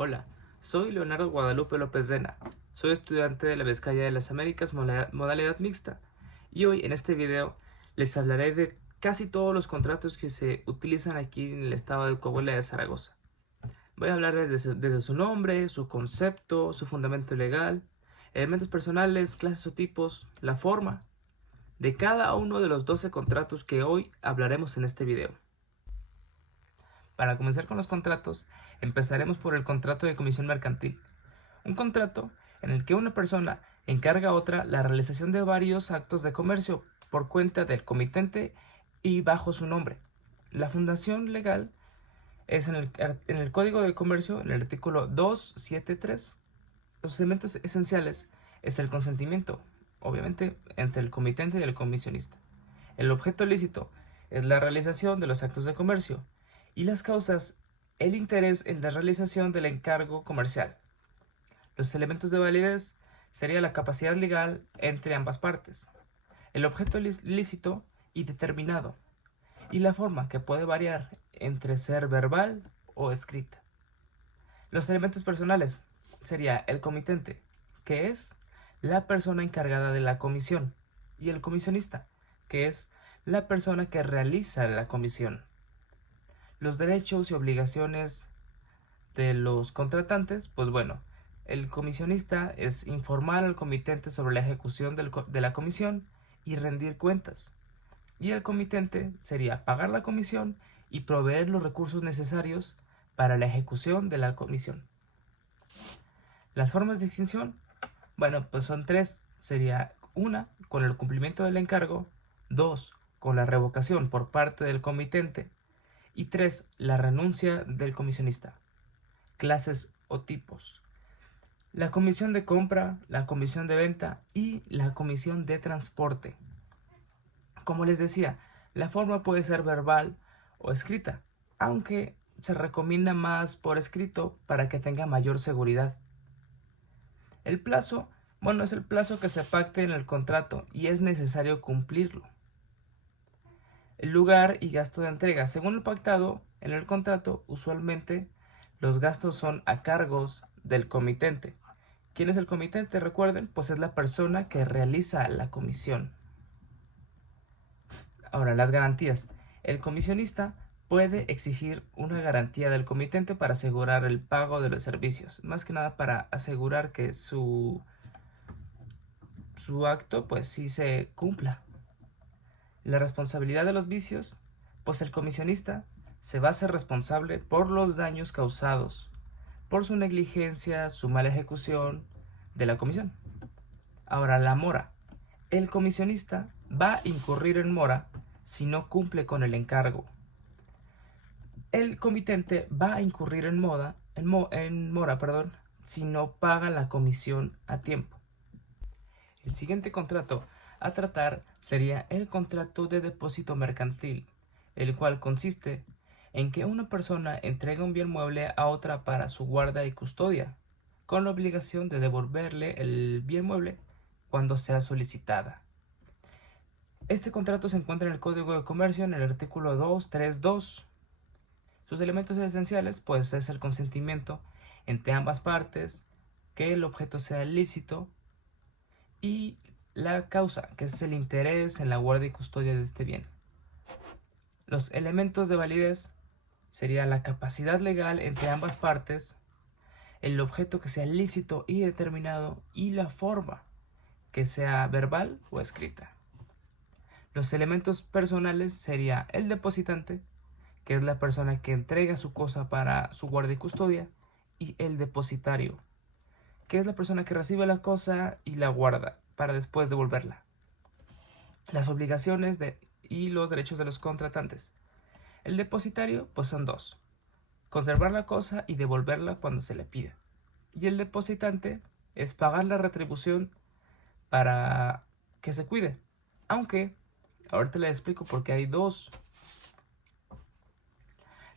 Hola, soy Leonardo Guadalupe López Dena. Soy estudiante de la Vizcaya de las Américas modalidad mixta. Y hoy en este video les hablaré de casi todos los contratos que se utilizan aquí en el estado de Coahuila de Zaragoza. Voy a hablar desde su nombre, su concepto, su fundamento legal, elementos personales, clases o tipos, la forma de cada uno de los 12 contratos que hoy hablaremos en este video. Para comenzar con los contratos, empezaremos por el contrato de comisión mercantil. Un contrato en el que una persona encarga a otra la realización de varios actos de comercio por cuenta del comitente y bajo su nombre. La fundación legal es en el Código de Comercio, en el artículo 273. Los elementos esenciales es el consentimiento, obviamente, entre el comitente y el comisionista. El objeto lícito es la realización de los actos de comercio y las causas, el interés en la realización del encargo comercial. Los elementos de validez sería la capacidad legal entre ambas partes, el objeto lícito y determinado, y la forma que puede variar entre ser verbal o escrita. Los elementos personales sería el comitente, que es la persona encargada de la comisión, y el comisionista, que es la persona que realiza la comisión. Los derechos y obligaciones de los contratantes, pues bueno, el comisionista es informar al comitente sobre la ejecución de la comisión y rendir cuentas. Y el comitente sería pagar la comisión y proveer los recursos necesarios para la ejecución de la comisión. Las formas de extinción, bueno, pues son tres. Sería una, con el cumplimiento del encargo; dos, con la revocación por parte del comitente; y tres, la renuncia del comisionista. Clases o tipos: la comisión de compra, la comisión de venta y la comisión de transporte. Como les decía, la forma puede ser verbal o escrita, aunque se recomienda más por escrito para que tenga mayor seguridad. El plazo, bueno, es el plazo que se pacte en el contrato y es necesario cumplirlo. El lugar y gasto de entrega. Según lo pactado en el contrato, usualmente los gastos son a cargos del comitente. ¿Quién es el comitente? Recuerden, pues es la persona que realiza la comisión. Ahora, las garantías. El comisionista puede exigir una garantía del comitente para asegurar el pago de los servicios, más que nada para asegurar que su acto pues sí se cumpla. La responsabilidad de los vicios, pues el comisionista se va a hacer responsable por los daños causados por su negligencia, su mala ejecución de la comisión. Ahora, la mora. El comisionista va a incurrir en mora si no cumple con el encargo. El comitente va a incurrir en mora, si no paga la comisión a tiempo. El siguiente contrato a tratar sería el contrato de depósito mercantil, el cual consiste en que una persona entrega un bien mueble a otra para su guarda y custodia, con la obligación de devolverle el bien mueble cuando sea solicitada. Este contrato se encuentra en el Código de Comercio en el artículo 232. Sus elementos esenciales pues es el consentimiento entre ambas partes, que el objeto sea lícito, y la causa, que es el interés en la guarda y custodia de este bien. Los elementos de validez sería la capacidad legal entre ambas partes, el objeto que sea lícito y determinado, y la forma, que sea verbal o escrita. Los elementos personales sería el depositante, que es la persona que entrega su cosa para su guarda y custodia, y el depositario, que es la persona que recibe la cosa y la guarda para después devolverla. Las obligaciones y los derechos de los contratantes. El depositario pues son dos: conservar la cosa y devolverla cuando se le pida. Y el depositante es pagar la retribución para que se cuide. Aunque ahorita les explico por qué hay dos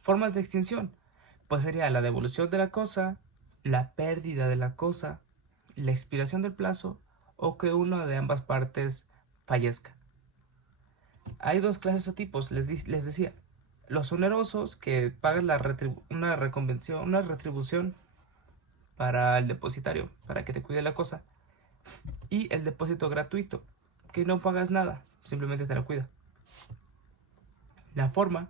formas de extinción. Pues sería la devolución de la cosa, la pérdida de la cosa, la expiración del plazo o que una de ambas partes fallezca. Hay dos clases o tipos, les decía. Los onerosos, que pagan una retribución para el depositario, para que te cuide la cosa, y el depósito gratuito, que no pagas nada, simplemente te la cuida. La forma,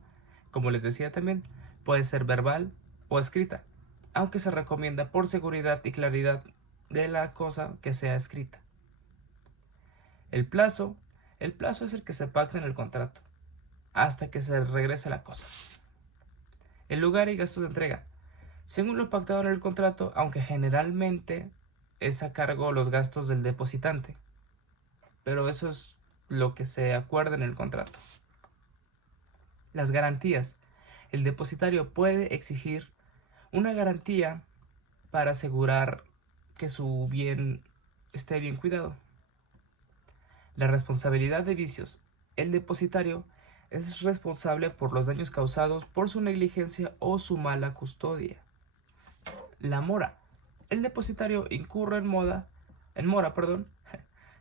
como les decía también, puede ser verbal o escrita, aunque se recomienda por seguridad y claridad de la cosa que sea escrita. El plazo es el que se pacta en el contrato, hasta que se regrese la cosa. El lugar y gastos de entrega, según lo pactado en el contrato, aunque generalmente es a cargo los gastos del depositante, pero eso es lo que se acuerda en el contrato. Las garantías. El depositario puede exigir una garantía para asegurar que su bien esté bien cuidado. La responsabilidad de vicios. El depositario es responsable por los daños causados por su negligencia o su mala custodia. La mora. El depositario incurre en mora,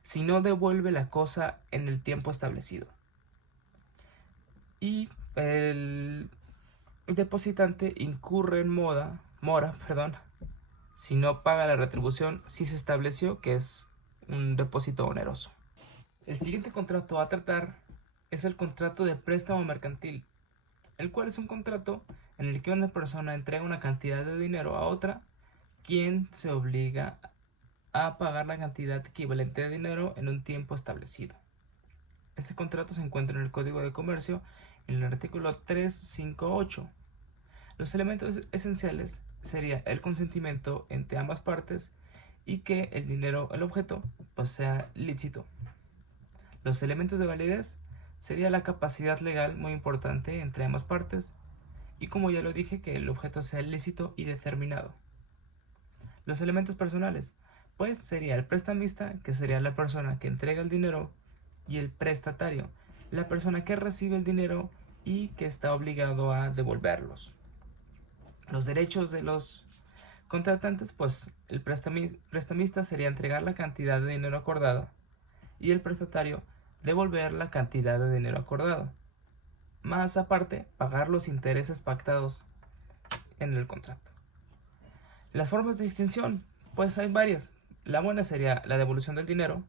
si no devuelve la cosa en el tiempo establecido. Y el depositante incurre en mora, si no paga la retribución si se estableció que es un depósito oneroso. El siguiente contrato a tratar es el contrato de préstamo mercantil, el cual es un contrato en el que una persona entrega una cantidad de dinero a otra, quien se obliga a pagar la cantidad equivalente de dinero en un tiempo establecido. Este contrato se encuentra en el Código de Comercio en el artículo 358. Los elementos esenciales sería el consentimiento entre ambas partes y que el dinero, el objeto, pues sea lícito. Los elementos de validez sería la capacidad legal, muy importante, entre ambas partes, y como ya lo dije, que el objeto sea lícito y determinado. Los elementos personales, pues sería el prestamista, que sería la persona que entrega el dinero, y el prestatario, la persona que recibe el dinero y que está obligado a devolverlos. Los derechos de los contratantes, pues el prestamista sería entregar la cantidad de dinero acordada y el prestatario devolver la cantidad de dinero acordado, más aparte pagar los intereses pactados en el contrato. Las formas de extinción, pues hay varias. La buena sería la devolución del dinero,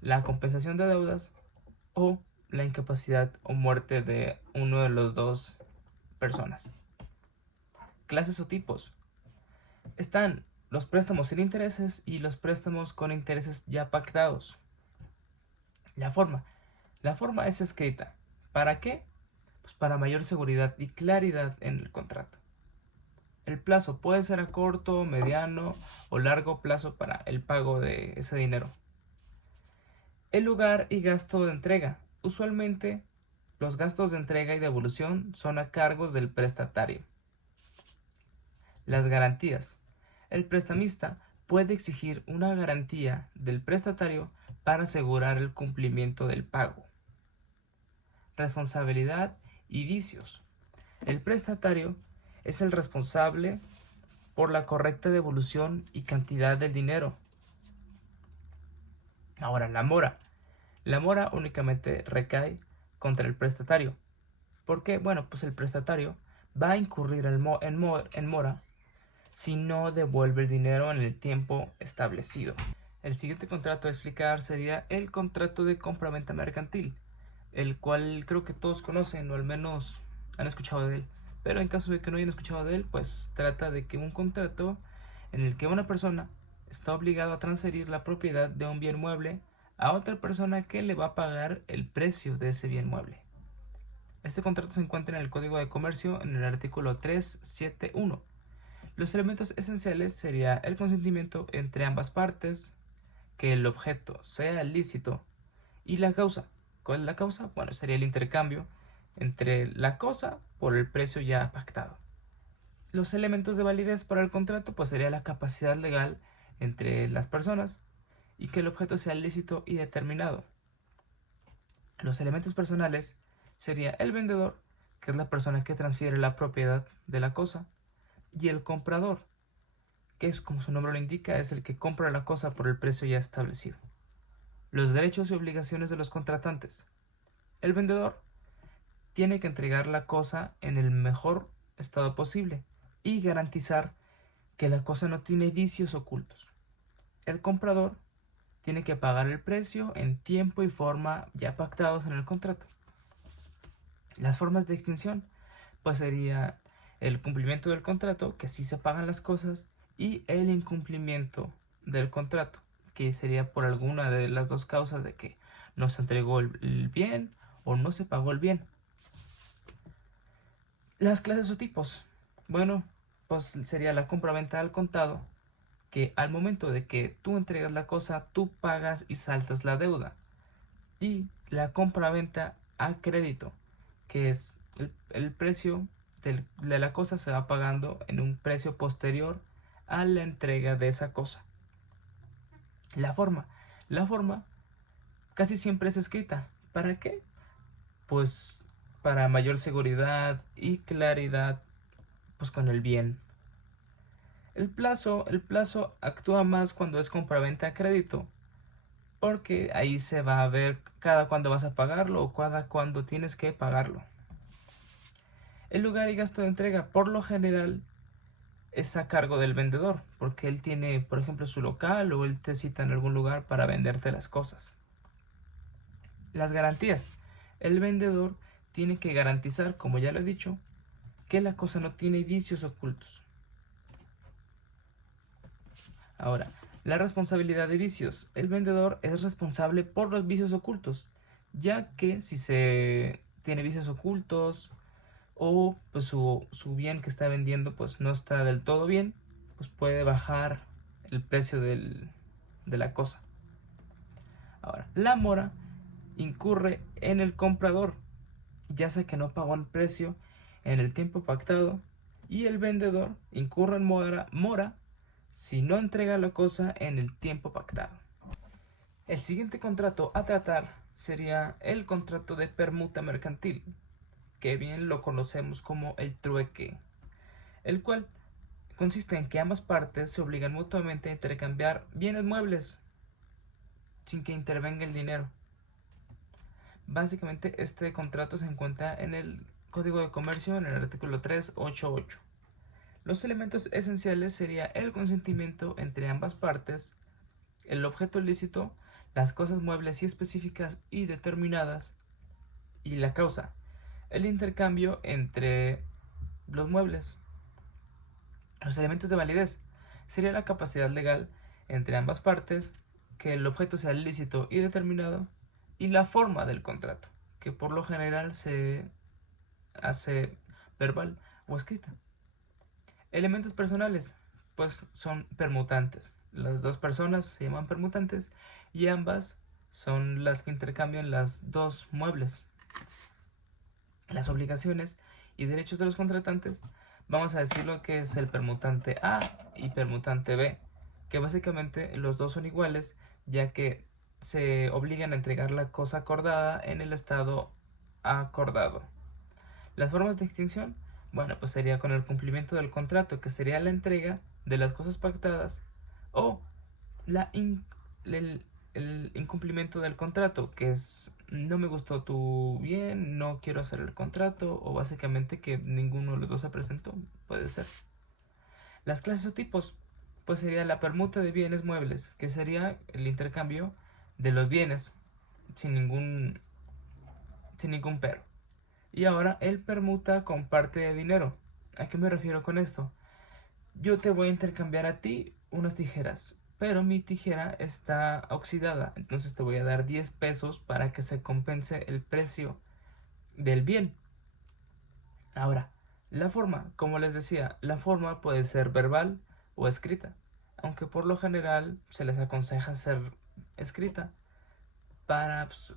la compensación de deudas o la incapacidad o muerte de uno de los dos personas. Clases o tipos. Están los préstamos sin intereses y los préstamos con intereses ya pactados. La forma es escrita. ¿Para qué? Pues para mayor seguridad y claridad en el contrato. El plazo puede ser a corto, mediano o largo plazo para el pago de ese dinero. El lugar y gasto de entrega. Usualmente los gastos de entrega y devolución son a cargos del prestatario. Las garantías. El prestamista puede exigir una garantía del prestatario para asegurar el cumplimiento del pago. Responsabilidad y vicios. El prestatario es el responsable por la correcta devolución y cantidad del dinero. Ahora, la mora. La mora únicamente recae contra el prestatario. ¿Por qué? Bueno, pues el prestatario va a incurrir en mora si no devuelve el dinero en el tiempo establecido. El siguiente contrato a explicar sería el contrato de compraventa mercantil, el cual creo que todos conocen o al menos han escuchado de él. Pero en caso de que no hayan escuchado de él, pues trata de que un contrato en el que una persona está obligada a transferir la propiedad de un bien mueble a otra persona que le va a pagar el precio de ese bien mueble. Este contrato se encuentra en el Código de Comercio en el artículo 371. Los elementos esenciales sería el consentimiento entre ambas partes, que el objeto sea lícito y la causa. ¿Cuál es la causa? Bueno, sería el intercambio entre la cosa por el precio ya pactado. Los elementos de validez para el contrato pues sería la capacidad legal entre las personas y que el objeto sea lícito y determinado. Los elementos personales sería el vendedor, que es la persona que transfiere la propiedad de la cosa, y el comprador, que es, como su nombre lo indica, es el que compra la cosa por el precio ya establecido. Los derechos y obligaciones de los contratantes. El vendedor tiene que entregar la cosa en el mejor estado posible y garantizar que la cosa no tiene vicios ocultos. El comprador tiene que pagar el precio en tiempo y forma ya pactados en el contrato. Las formas de extinción, pues sería el cumplimiento del contrato, que sí se pagan las cosas, y el incumplimiento del contrato, que sería por alguna de las dos causas de que no se entregó el bien o no se pagó el bien. Las clases o tipos. Bueno, pues sería la compra-venta al contado, que al momento de que tú entregas la cosa, tú pagas y saltas la deuda. Y la compra-venta a crédito, que es el precio de la cosa se va pagando en un precio posterior a la entrega de esa cosa. La forma. La forma casi siempre es escrita. ¿Para qué? Pues para mayor seguridad y claridad, pues con el bien. El plazo actúa más cuando es compraventa a crédito, porque ahí se va a ver cada cuándo vas a pagarlo o cada cuándo tienes que pagarlo. El lugar y gasto de entrega, por lo general, es a cargo del vendedor, porque él tiene, por ejemplo, su local o él te cita en algún lugar para venderte las cosas. Las garantías. El vendedor tiene que garantizar, como ya lo he dicho, que la cosa no tiene vicios ocultos. Ahora, la responsabilidad de vicios. El vendedor es responsable por los vicios ocultos, ya que si se tiene vicios ocultos o pues su bien que está vendiendo pues no está del todo bien, pues puede bajar el precio de la cosa. Ahora, la mora incurre en el comprador, ya sea que no pagó el precio en el tiempo pactado, y el vendedor incurre en mora si no entrega la cosa en el tiempo pactado. El siguiente contrato a tratar sería el contrato de permuta mercantil, que bien lo conocemos como el trueque, el cual consiste en que ambas partes se obligan mutuamente a intercambiar bienes muebles sin que intervenga el dinero. Básicamente este contrato se encuentra en el Código de Comercio en el artículo 388. Los elementos esenciales sería el consentimiento entre ambas partes, el objeto ilícito, las cosas muebles y específicas y determinadas, y la causa, el intercambio entre los muebles. Los elementos de validez sería la capacidad legal entre ambas partes, que el objeto sea lícito y determinado, y la forma del contrato, que por lo general se hace verbal o escrita. Elementos personales, pues son permutantes. Las dos personas se llaman permutantes y ambas son las que intercambian las dos muebles. Las obligaciones y derechos de los contratantes, vamos a decirlo que es el permutante A y permutante B, que básicamente los dos son iguales, ya que se obligan a entregar la cosa acordada en el estado acordado. Las formas de extinción, bueno, pues sería con el cumplimiento del contrato, que sería la entrega de las cosas pactadas, o el incumplimiento del contrato, que es no me gustó tu bien, no quiero hacer el contrato, o básicamente que ninguno de los dos se presentó, puede ser. Las clases o tipos, pues sería la permuta de bienes muebles, que sería el intercambio de los bienes sin ningún pero. Y ahora él permuta con parte de dinero. ¿A qué me refiero con esto? Yo te voy a intercambiar a ti unas tijeras, pero mi tijera está oxidada, entonces te voy a dar 10 pesos para que se compense el precio del bien. Ahora, la forma, como les decía, la forma puede ser verbal o escrita, aunque por lo general se les aconseja ser escrita para pues,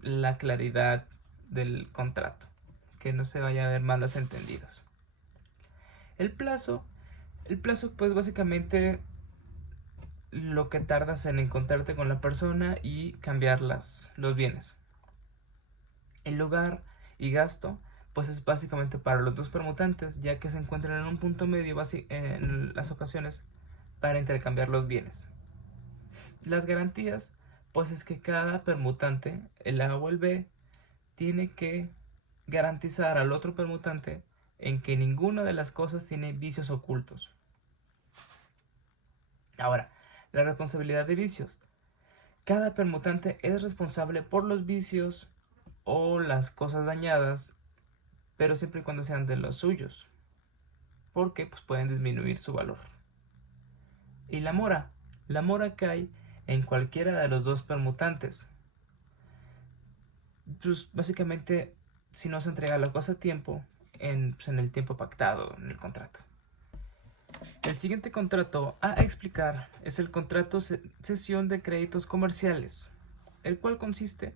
la claridad del contrato, que no se vaya a ver malos entendidos. El plazo pues básicamente lo que tardas en encontrarte con la persona y cambiar los bienes. El lugar y gasto pues es básicamente para los dos permutantes, ya que se encuentran en un punto medio en las ocasiones para intercambiar los bienes. Las garantías pues es que cada permutante, el A o el B, tiene que garantizar al otro permutante en que ninguna de las cosas tiene vicios ocultos. Ahora, la responsabilidad de vicios. Cada permutante es responsable por los vicios o las cosas dañadas, pero siempre y cuando sean de los suyos, porque pues, pueden disminuir su valor. Y la mora cae en cualquiera de los dos permutantes. Pues básicamente, si no se entrega la cosa a tiempo, en el tiempo pactado en el contrato. El siguiente contrato a explicar es el contrato cesión de créditos comerciales, el cual consiste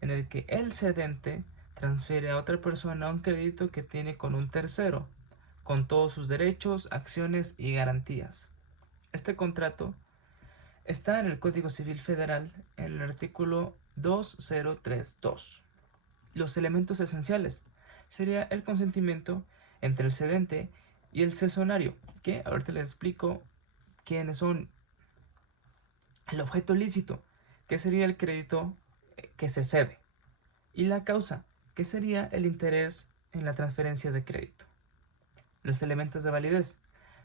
en el que el cedente transfiere a otra persona un crédito que tiene con un tercero, con todos sus derechos, acciones y garantías. Este contrato está en el Código Civil Federal en el artículo 2032. Los elementos esenciales sería el consentimiento entre el cedente y el cesionario, que ahorita les explico quiénes son. El objeto lícito, que sería el crédito que se cede, y la causa, que sería el interés en la transferencia de crédito. Los elementos de validez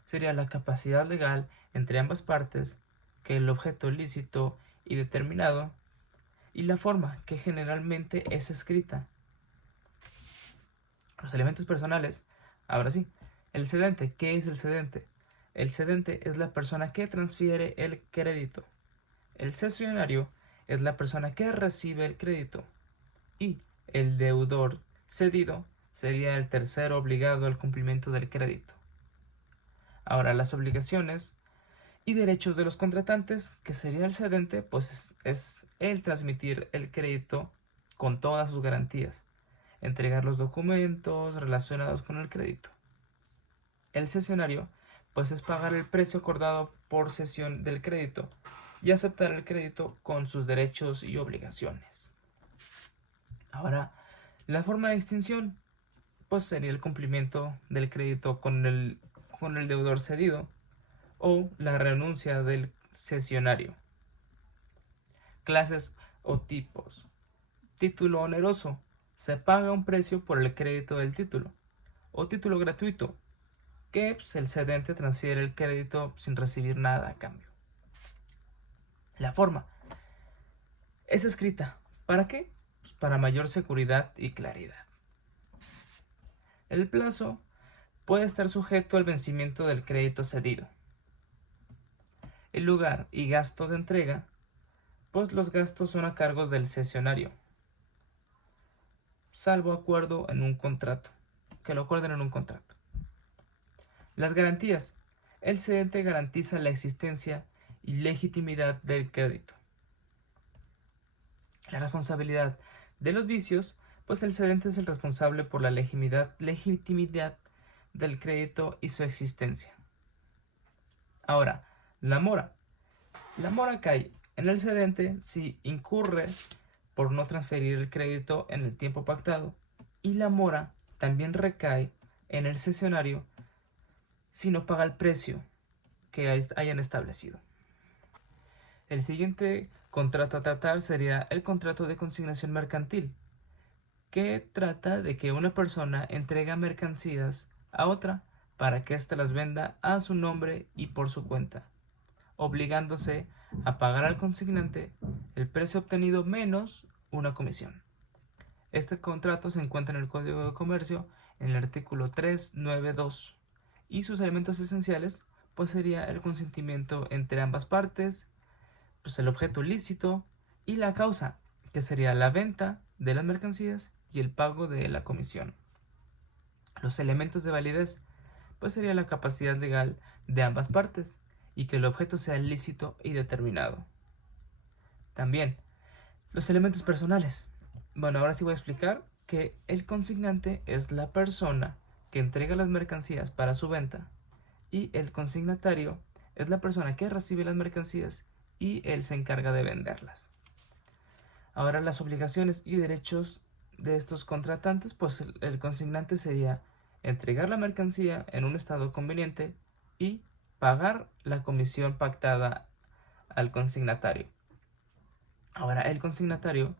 sería la capacidad legal entre ambas partes, que el objeto lícito y determinado, y la forma, que generalmente es escrita. Los elementos personales. Ahora sí, el cedente. ¿Qué es el cedente? El cedente es la persona que transfiere el crédito. El cesionario es la persona que recibe el crédito. Y el deudor cedido sería el tercero obligado al cumplimiento del crédito. Ahora, las obligaciones y derechos de los contratantes, que sería el cedente, pues es el transmitir el crédito con todas sus garantías, entregar los documentos relacionados con el crédito. El cesionario, pues es pagar el precio acordado por cesión del crédito y aceptar el crédito con sus derechos y obligaciones. Ahora, la forma de extinción, pues sería el cumplimiento del crédito con el deudor cedido o la renuncia del cesionario. Clases o tipos. Título oneroso. Se paga un precio por el crédito del título. O título gratuito, que pues, el cedente transfiere el crédito sin recibir nada a cambio. La forma es escrita. ¿Para qué? Pues para mayor seguridad y claridad. El plazo puede estar sujeto al vencimiento del crédito cedido. El lugar y gasto de entrega, pues los gastos son a cargo del cesionario, salvo acuerdo en un contrato, que lo acuerden en un contrato. Las garantías. El cedente garantiza la existencia y legitimidad del crédito. La responsabilidad de los vicios, pues el cedente es el responsable por la legitimidad del crédito y su existencia. Ahora, la mora. La mora cae en el cedente si incurre por no transferir el crédito en el tiempo pactado, y la mora también recae en el cesionario si no paga el precio que hayan establecido. El siguiente contrato a tratar sería el contrato de consignación mercantil, que trata de que una persona entrega mercancías a otra para que ésta las venda a su nombre y por su cuenta, obligándose a pagar al consignante el precio obtenido menos una comisión. Este contrato se encuentra en el Código de Comercio en el artículo 392, y sus elementos esenciales pues sería el consentimiento entre ambas partes, pues el objeto lícito y la causa, que sería la venta de las mercancías y el pago de la comisión. Los elementos de validez pues sería la capacidad legal de ambas partes y que el objeto sea lícito y determinado. También los elementos personales. Bueno, ahora sí voy a explicar que el consignante es la persona que entrega las mercancías para su venta, y el consignatario es la persona que recibe las mercancías y él se encarga de venderlas. Ahora, las obligaciones y derechos de estos contratantes, pues el consignante sería entregar la mercancía en un estado conveniente y pagar la comisión pactada al consignatario. Ahora, el consignatario,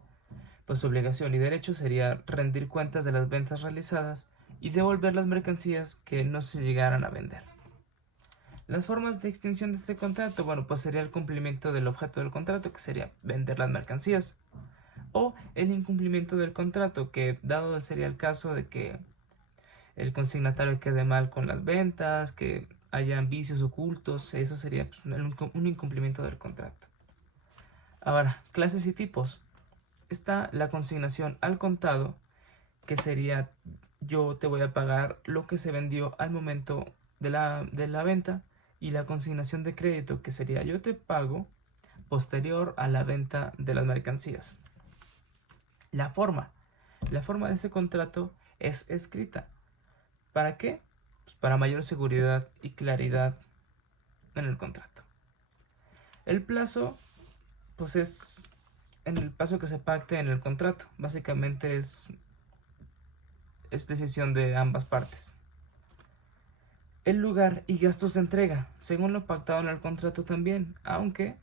pues su obligación y derecho sería rendir cuentas de las ventas realizadas y devolver las mercancías que no se llegaran a vender. Las formas de extinción de este contrato, bueno, pues sería el cumplimiento del objeto del contrato, que sería vender las mercancías, o el incumplimiento del contrato, que dado sería el caso de que el consignatario quede mal con las ventas, que hayan vicios ocultos, eso sería pues, un incumplimiento del contrato. Ahora, clases y tipos. Está la consignación al contado, que sería yo te voy a pagar lo que se vendió al momento de la venta, y la consignación de crédito, que sería yo te pago posterior a la venta de las mercancías. La forma de este contrato es escrita. ¿Para qué? Pues para mayor seguridad y claridad en el contrato. El plazo, pues es en el plazo que se pacte en el contrato. Básicamente es decisión de ambas partes. El lugar y gastos de entrega, según lo pactado en el contrato también, aunque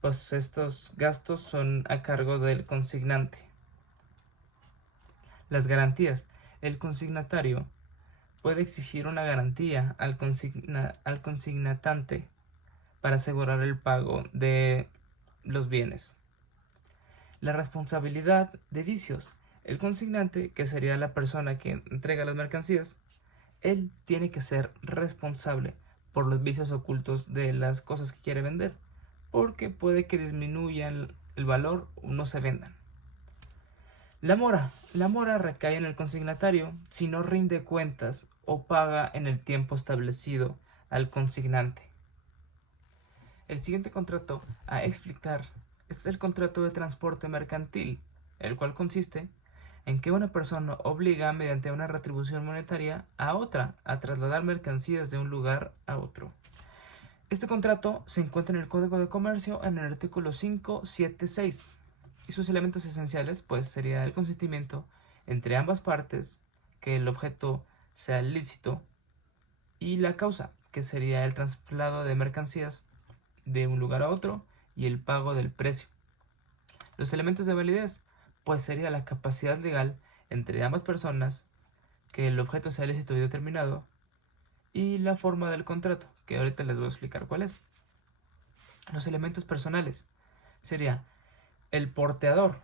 pues estos gastos son a cargo del consignante. Las garantías. El consignatario puede exigir una garantía al consignatante para asegurar el pago de los bienes. La responsabilidad de vicios. El consignante, que sería la persona que entrega las mercancías, él tiene que ser responsable por los vicios ocultos de las cosas que quiere vender, porque puede que disminuyan el valor o no se vendan. La mora. La mora recae en el consignatario si no rinde cuentas o paga en el tiempo establecido al consignante. El siguiente contrato a explicar es el contrato de transporte mercantil, el cual consiste en que una persona obliga mediante una retribución monetaria a otra a trasladar mercancías de un lugar a otro. Este contrato se encuentra en el Código de Comercio en el artículo 576 y sus elementos esenciales pues sería el consentimiento entre ambas partes, que el objeto sea lícito, y la causa, que sería el traslado de mercancías de un lugar a otro y el pago del precio. Los elementos de validez pues sería la capacidad legal entre ambas personas, que el objeto sea lícito y determinado, y la forma del contrato, que ahorita les voy a explicar cuál es. Los elementos personales sería el porteador,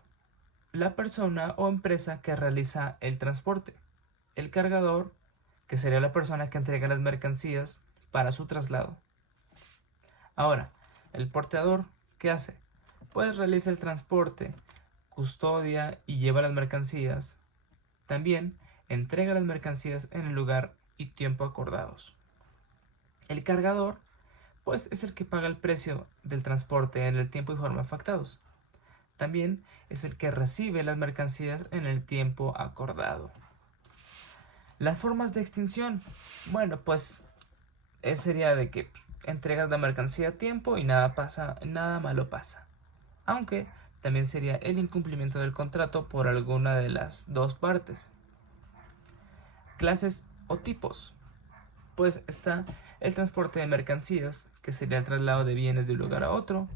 la persona o empresa que realiza el transporte; el cargador, que sería la persona que entrega las mercancías para su traslado. Ahora, el porteador, ¿qué hace? Pues realiza el transporte, custodia y lleva las mercancías. También entrega las mercancías en el lugar y tiempo acordados. El cargador, pues es el que paga el precio del transporte en el tiempo y forma pactados. También es el que recibe las mercancías en el tiempo acordado. Las formas de extinción, bueno, pues sería de que entregas la mercancía a tiempo y nada malo pasa. Aunque también sería el incumplimiento del contrato por alguna de las dos partes. Clases o tipos. Pues está el transporte de mercancías, que sería el traslado de bienes de un lugar a otro,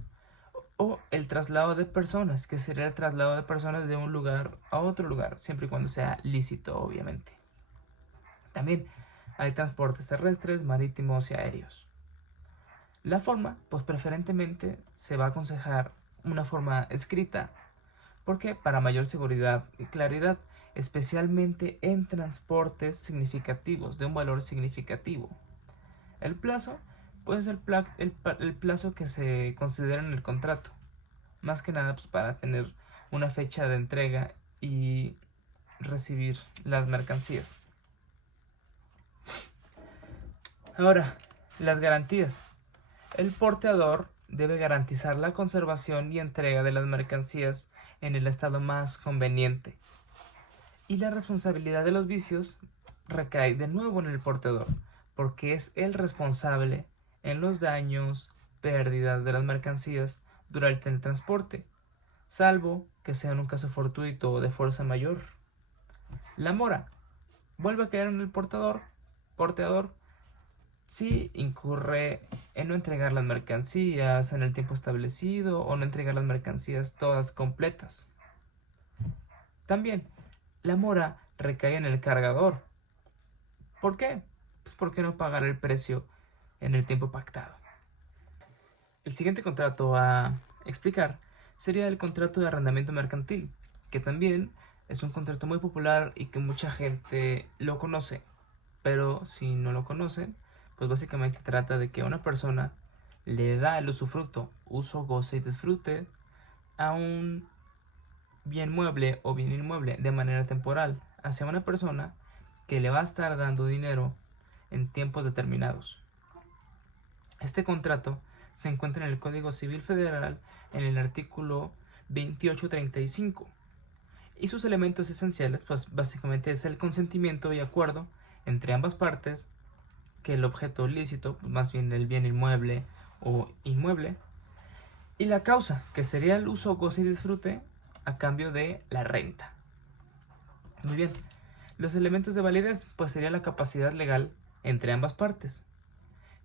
o el traslado de personas, que sería el traslado de personas de un lugar a otro lugar, siempre y cuando sea lícito, obviamente. También hay transportes terrestres, marítimos y aéreos. La forma, pues preferentemente se va a aconsejar una forma escrita, porque para mayor seguridad y claridad, especialmente en transportes significativos, de un valor significativo. El plazo puede ser el plazo que se considera en el contrato, más que nada pues para tener una fecha de entrega y recibir las mercancías. Ahora, las garantías. El porteador debe garantizar la conservación y entrega de las mercancías en el estado más conveniente. Y la responsabilidad de los vicios recae de nuevo en el porteador, porque es el responsable en los daños, pérdidas de las mercancías durante el transporte, salvo que sea en un caso fortuito o de fuerza mayor. La mora vuelve a caer en el porteador si incurre en no entregar las mercancías en el tiempo establecido o no entregar las mercancías todas completas. También, la mora recae en el cargador. ¿Por qué? Pues porque no pagar el precio en el tiempo pactado. El siguiente contrato a explicar sería el contrato de arrendamiento mercantil, que también es un contrato muy popular y que mucha gente lo conoce, pero si no lo conocen, pues básicamente trata de que una persona le da el usufructo, uso, goce y disfrute a un bien mueble o bien inmueble de manera temporal hacia una persona que le va a estar dando dinero en tiempos determinados. Este contrato se encuentra en el Código Civil Federal en el artículo 2835 y sus elementos esenciales pues básicamente es el consentimiento y acuerdo entre ambas partes que el objeto lícito, más bien el bien inmueble o inmueble, y la causa, que sería el uso, goce y disfrute a cambio de la renta. Muy bien, los elementos de validez pues sería la capacidad legal entre ambas partes,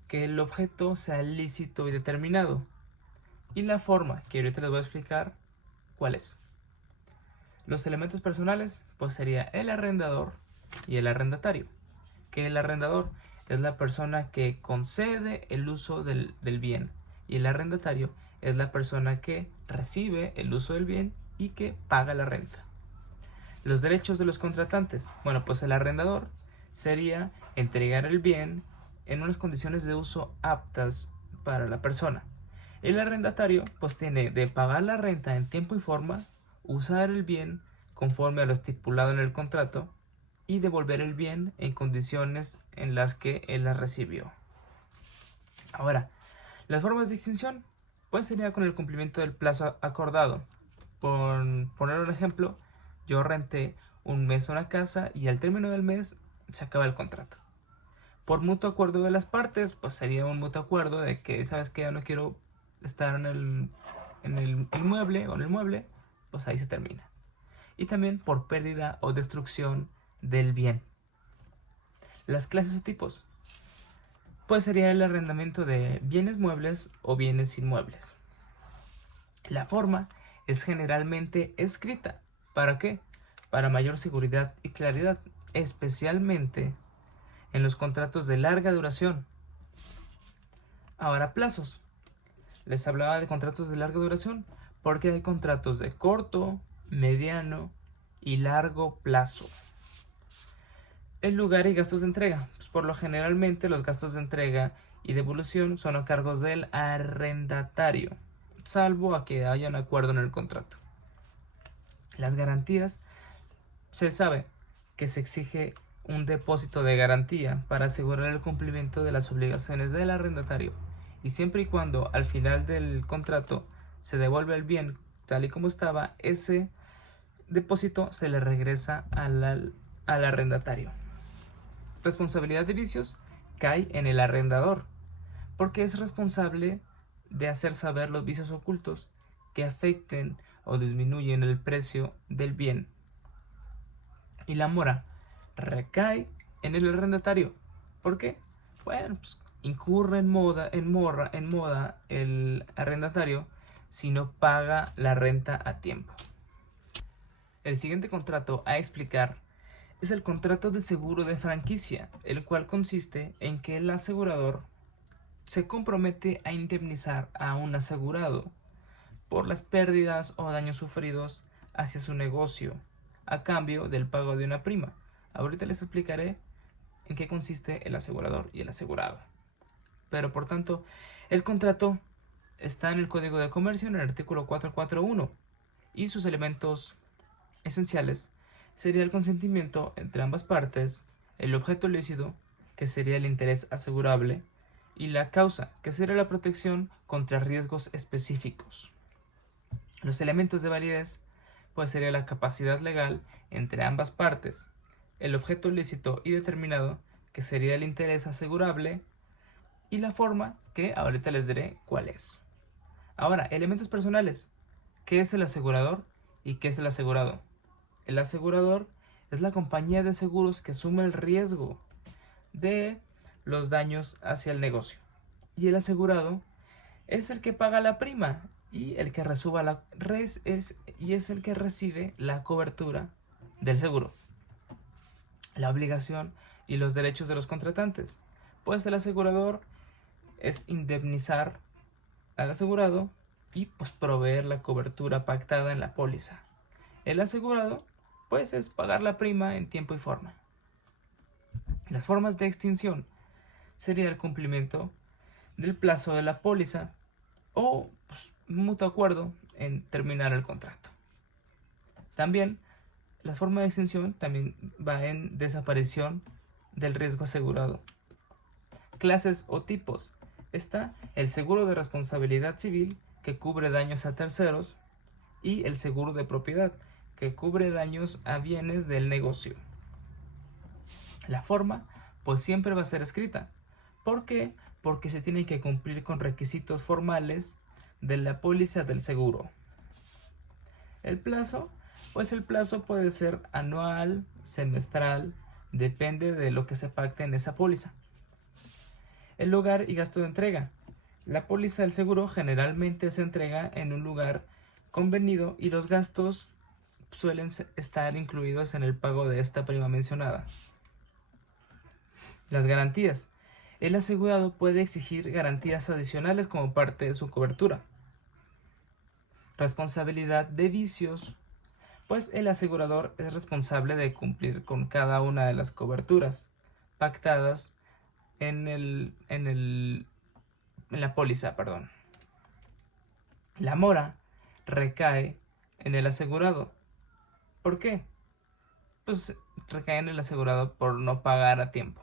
que el objeto sea lícito y determinado, y la forma, que ahorita les voy a explicar cuál es. Los elementos personales pues sería el arrendador y el arrendatario, que el arrendador es la persona que concede el uso del bien y el arrendatario es la persona que recibe el uso del bien y que paga la renta. Los derechos de los contratantes, bueno, pues el arrendador sería entregar el bien en unas condiciones de uso aptas para la persona. El arrendatario pues tiene de pagar la renta en tiempo y forma, usar el bien conforme a lo estipulado en el contrato y devolver el bien en condiciones en las que él la recibió. Ahora, las formas de extinción pues sería con el cumplimiento del plazo acordado. Por poner un ejemplo, yo renté un mes una casa y al término del mes se acaba el contrato. Por mutuo acuerdo de las partes, pues sería un mutuo acuerdo de que, sabes que ya no quiero estar en el inmueble o en el mueble, pues ahí se termina. Y también por pérdida o destrucción del bien. Las clases o tipos, pues sería el arrendamiento de bienes muebles o bienes inmuebles. La forma es generalmente escrita. ¿Para qué? Para mayor seguridad y claridad, especialmente en los contratos de larga duración. Ahora, plazos. Les hablaba de contratos de larga duración porque hay contratos de corto, mediano y largo plazo. El lugar y gastos de entrega. Pues por lo generalmente los gastos de entrega y devolución son a cargos del arrendatario, salvo a que haya un acuerdo en el contrato. Las garantías. Se sabe que se exige un depósito de garantía para asegurar el cumplimiento de las obligaciones del arrendatario y siempre y cuando al final del contrato se devuelve el bien tal y como estaba, ese depósito se le regresa al arrendatario. Responsabilidad de vicios cae en el arrendador porque es responsable de hacer saber los vicios ocultos que afecten o disminuyen el precio del bien. Y la mora recae en el arrendatario. ¿Por qué? Bueno, pues incurre en moda el arrendatario si no paga la renta a tiempo. El siguiente contrato a explicar es el contrato de seguro de franquicia, el cual consiste en que el asegurador se compromete a indemnizar a un asegurado por las pérdidas o daños sufridos hacia su negocio a cambio del pago de una prima. Ahorita les explicaré en qué consiste el asegurador y el asegurado. Pero por tanto, el contrato está en el Código de Comercio en el artículo 441 y sus elementos esenciales sería el consentimiento entre ambas partes, el objeto lícito, que sería el interés asegurable, y la causa, que sería la protección contra riesgos específicos. Los elementos de validez pues sería la capacidad legal entre ambas partes, el objeto lícito y determinado, que sería el interés asegurable, y la forma, que ahorita les diré cuál es. Ahora, elementos personales. ¿Qué es el asegurador y qué es el asegurado? El asegurador es la compañía de seguros que asume el riesgo de los daños hacia el negocio. Y el asegurado es el que paga la prima y el que es el que recibe la cobertura del seguro. La obligación y los derechos de los contratantes. Pues el asegurador es indemnizar al asegurado y pues proveer la cobertura pactada en la póliza. El asegurado pues es pagar la prima en tiempo y forma. Las formas de extinción sería el cumplimiento del plazo de la póliza o pues, mutuo acuerdo en terminar el contrato. También la forma de extinción también va en desaparición del riesgo asegurado. Clases o tipos. Está el seguro de responsabilidad civil, que cubre daños a terceros, y el seguro de propiedad, que cubre daños a bienes del negocio. La forma pues siempre va a ser escrita. ¿Por qué? Porque se tiene que cumplir con requisitos formales de la póliza del seguro. El plazo, pues el plazo puede ser anual, semestral, depende de lo que se pacte en esa póliza. El lugar y gasto de entrega. La póliza del seguro generalmente se entrega en un lugar convenido y los gastos suelen estar incluidos en el pago de esta prima mencionada. Las garantías. El asegurado puede exigir garantías adicionales como parte de su cobertura. Responsabilidad de vicios. Pues el asegurador es responsable de cumplir con cada una de las coberturas pactadas en la póliza, perdón. La mora recae en el asegurado. ¿Por qué? Pues recae en el asegurado por no pagar a tiempo.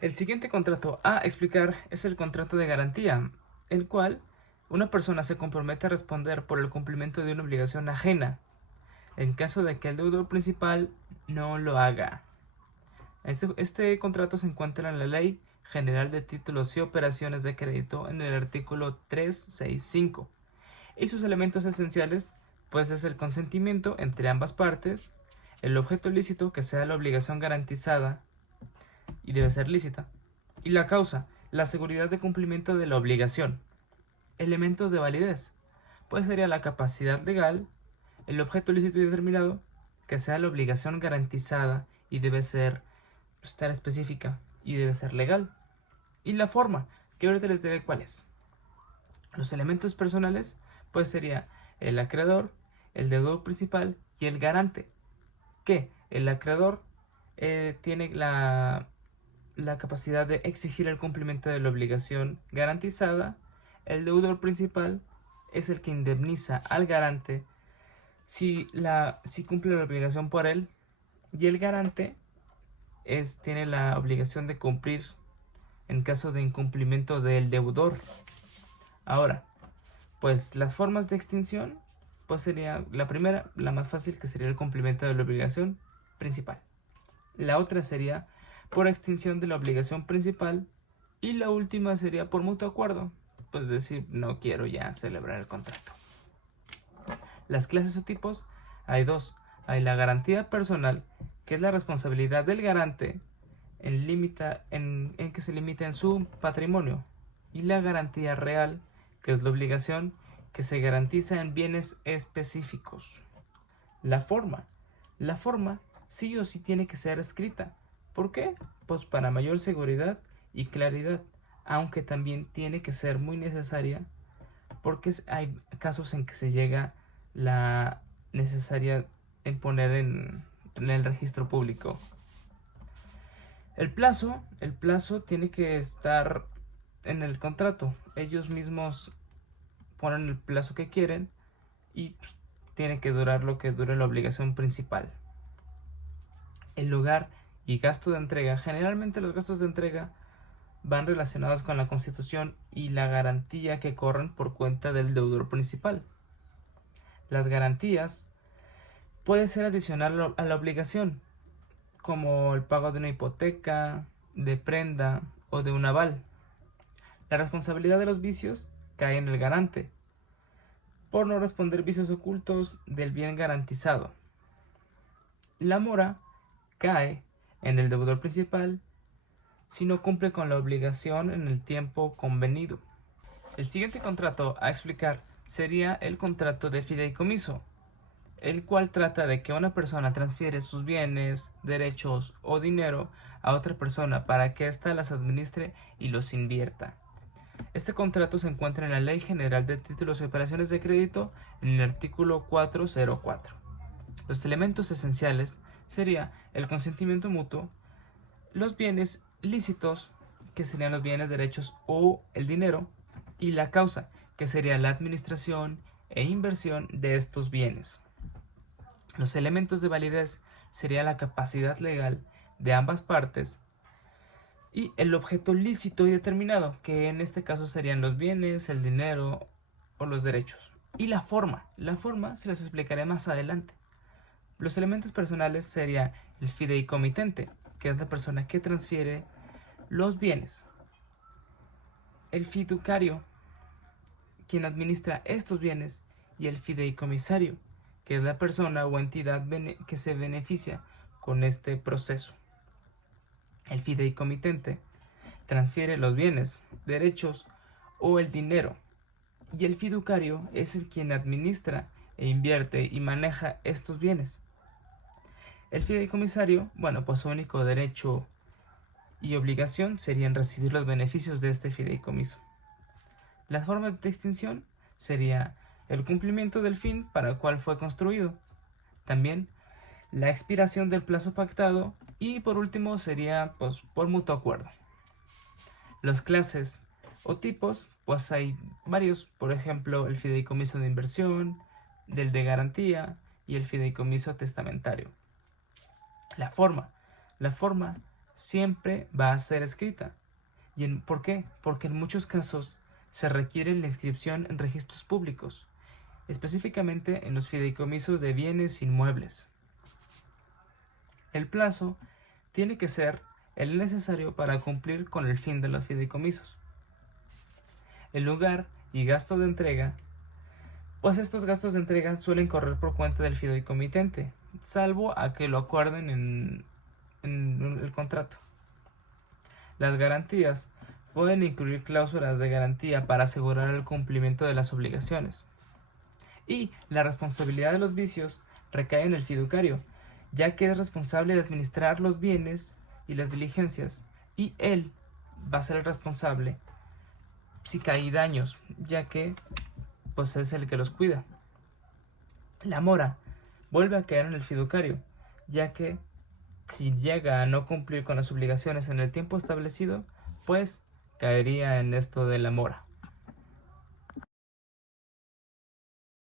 El siguiente contrato a explicar es el contrato de garantía, el cual una persona se compromete a responder por el cumplimiento de una obligación ajena, en caso de que el deudor principal no lo haga. Este contrato se encuentra en la Ley General de Títulos y Operaciones de Crédito en el artículo 365. Y sus elementos esenciales pues es el consentimiento entre ambas partes, el objeto lícito que sea la obligación garantizada y debe ser lícita, y la causa, la seguridad de cumplimiento de la obligación. Elementos de validez, pues sería la capacidad legal, el objeto lícito y determinado, que sea la obligación garantizada y debe ser estar específica y debe ser legal. Y la forma, que ahorita les diré cuál es. Los elementos personales, pues sería el acreedor, el deudor principal y el garante. Que el acreedor tiene la capacidad de exigir el cumplimiento de la obligación garantizada. El deudor principal es el que indemniza al garante si cumple la obligación por él, y el garante tiene la obligación de cumplir en caso de incumplimiento del deudor. Ahora, pues las formas de extinción, pues sería la primera, la más fácil, que sería el cumplimiento de la obligación principal. La otra sería por extinción de la obligación principal, y la última sería por mutuo acuerdo, pues decir, no quiero ya celebrar el contrato. Las clases o tipos, hay dos. Hay la garantía personal, que es la responsabilidad del garante en que se limita en su patrimonio, y la garantía real, que es la obligación que se garantiza en bienes específicos. La forma sí o sí tiene que ser escrita. ¿Por qué? Pues para mayor seguridad y claridad, aunque también tiene que ser muy necesaria, porque hay casos en que se llega la necesaria en poner en el registro público. El plazo tiene que estar en el contrato. Ellos mismos ponen el plazo que quieren y pues, tiene que durar lo que dure la obligación principal. El lugar y gasto de entrega. Generalmente los gastos de entrega van relacionados con la constitución y la garantía que corren por cuenta del deudor principal. Las garantías pueden ser adicional a la obligación, como el pago de una hipoteca, de prenda o de un aval. La responsabilidad de los vicios cae en el garante, por no responder vicios ocultos del bien garantizado. La mora cae en el deudor principal si no cumple con la obligación en el tiempo convenido. El siguiente contrato a explicar sería el contrato de fideicomiso. el cual trata de que una persona transfiere sus bienes, derechos o dinero a otra persona para que ésta las administre y los invierta. Este contrato se encuentra en la Ley General de Títulos y Operaciones de Crédito en el artículo 404. Los elementos esenciales serían el consentimiento mutuo, los bienes lícitos, que serían los bienes, derechos o el dinero, y la causa, que sería la administración e inversión de estos bienes. Los elementos de validez sería la capacidad legal de ambas partes y el objeto lícito y determinado, que en este caso serían los bienes, el dinero o los derechos. Y la forma se las explicaré más adelante. Los elementos personales sería el fideicomitente, que es la persona que transfiere los bienes. El fiduciario, quien administra estos bienes, y el fideicomisario, que es la persona o entidad que se beneficia con este proceso. El fideicomitente transfiere los bienes, derechos o el dinero, y el fiduciario es el quien administra e invierte y maneja estos bienes. El fideicomisario, pues su único derecho y obligación serían recibir los beneficios de este fideicomiso. Las formas de extinción sería el cumplimiento del fin para el cual fue construido, también la expiración del plazo pactado y por último sería por mutuo acuerdo. Los clases o tipos, hay varios, por ejemplo el fideicomiso de inversión, del de garantía y el fideicomiso testamentario. La forma siempre va a ser escrita. ¿Por qué? Porque en muchos casos se requiere la inscripción en registros públicos, específicamente en los fideicomisos de bienes inmuebles. El plazo tiene que ser el necesario para cumplir con el fin de los fideicomisos. El lugar y gasto de entrega, estos gastos de entrega suelen correr por cuenta del fideicomitente, salvo a que lo acuerden en el contrato. Las garantías pueden incluir cláusulas de garantía para asegurar el cumplimiento de las obligaciones. Y la responsabilidad de los vicios recae en el fiduciario, ya que es responsable de administrar los bienes y las diligencias, y él va a ser el responsable si hay daños, ya que es el que los cuida. La mora vuelve a caer en el fiduciario, ya que si llega a no cumplir con las obligaciones en el tiempo establecido, caería en esto de la mora.